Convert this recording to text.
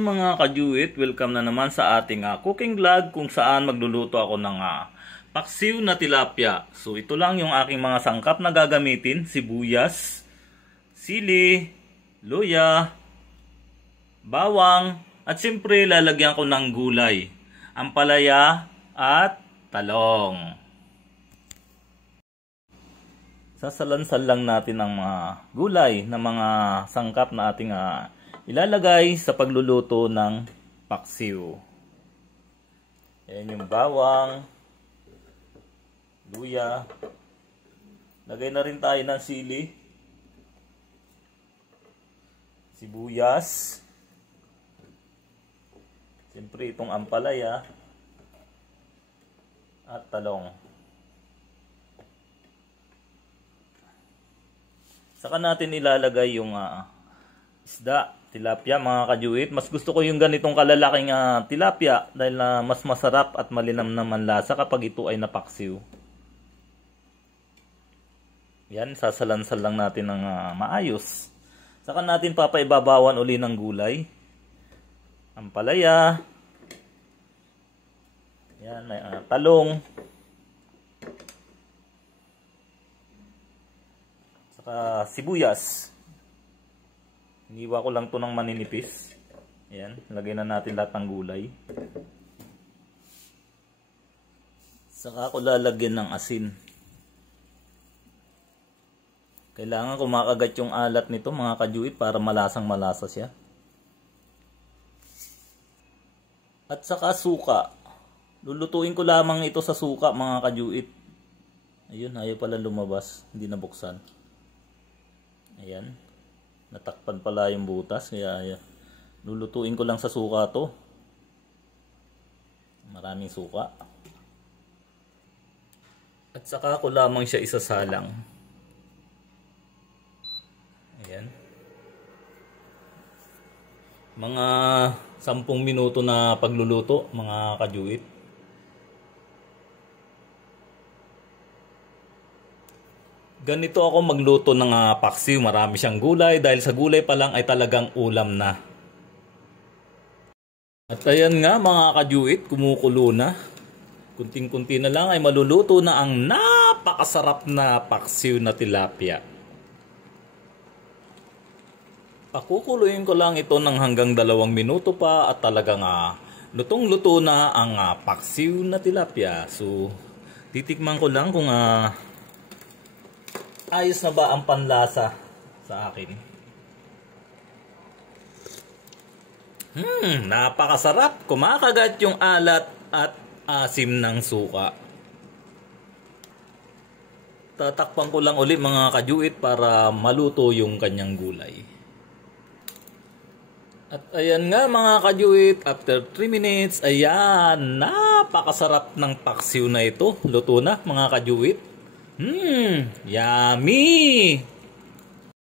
mga kajuit, welcome na naman sa ating cooking vlog kung saan magluluto ako ng paksiw na tilapia. So ito lang yung aking mga sangkap na gagamitin: sibuyas, sili, luya, bawang, at siyempre lalagyan ko ng gulay, ampalaya at talong. Sasalansal lang natin ang mga gulay na mga sangkap na ating ilalagay sa pagluluto ng paksiw. Ayan yung bawang, luya. Lagay na rin tayo ng sili, sibuyas, siyempre itong ampalaya at talong. Saka natin ilalagay yung isda, tilapia mga kajuit. Mas gusto ko yung ganitong kalalaking tilapia dahil mas masarap at malinam naman lasa kapag ito ay napaksiw. Yan, sasalansal lang natin ng maayos. Saka natin papaibabawan uli ng gulay. Ampalaya. Yan, may talong. Saka sibuyas. Iniwa ko lang to ng maninipis. Ayan, lagay na natin lahat ng gulay. Saka ako lalagyan ng asin. Kailangan kumakagat yung alat nito mga kajuit para malasang malasa siya. At saka suka. Lulutuin ko lamang ito sa suka mga kajuit. Ayun, ayaw pala lumabas. Hindi nabuksan. Ayan. Natakpan pala yung butas. Kaya lulutuin ko lang sa suka to. Maraming suka. At saka ko lamang siya isasalang. Ayan. Mga 10 minuto na pagluluto mga kajuit. Ganito ako magluto ng paksiw. Marami siyang gulay dahil sa gulay pa lang ay talagang ulam na. At ayan nga mga kajuit, kumukulo na. Kunting-kunti na lang ay maluluto na ang napakasarap na paksiw na tilapia. Pakukuluin ko lang ito ng hanggang 2 minuto pa at talagang lutong-luto na ang paksiw na tilapia. So titikman ko lang kung ayos na ba ang panlasa sa akin. Napakasarap. Kumakagat yung alat at asim ng suka. Tatakpan ko lang ulit mga kajuit para maluto yung kanyang gulay. At ayan nga mga kajuit, after 3 minutes, ayan, napakasarap ng paksiw na ito. Luto na mga kajuit. Yummy!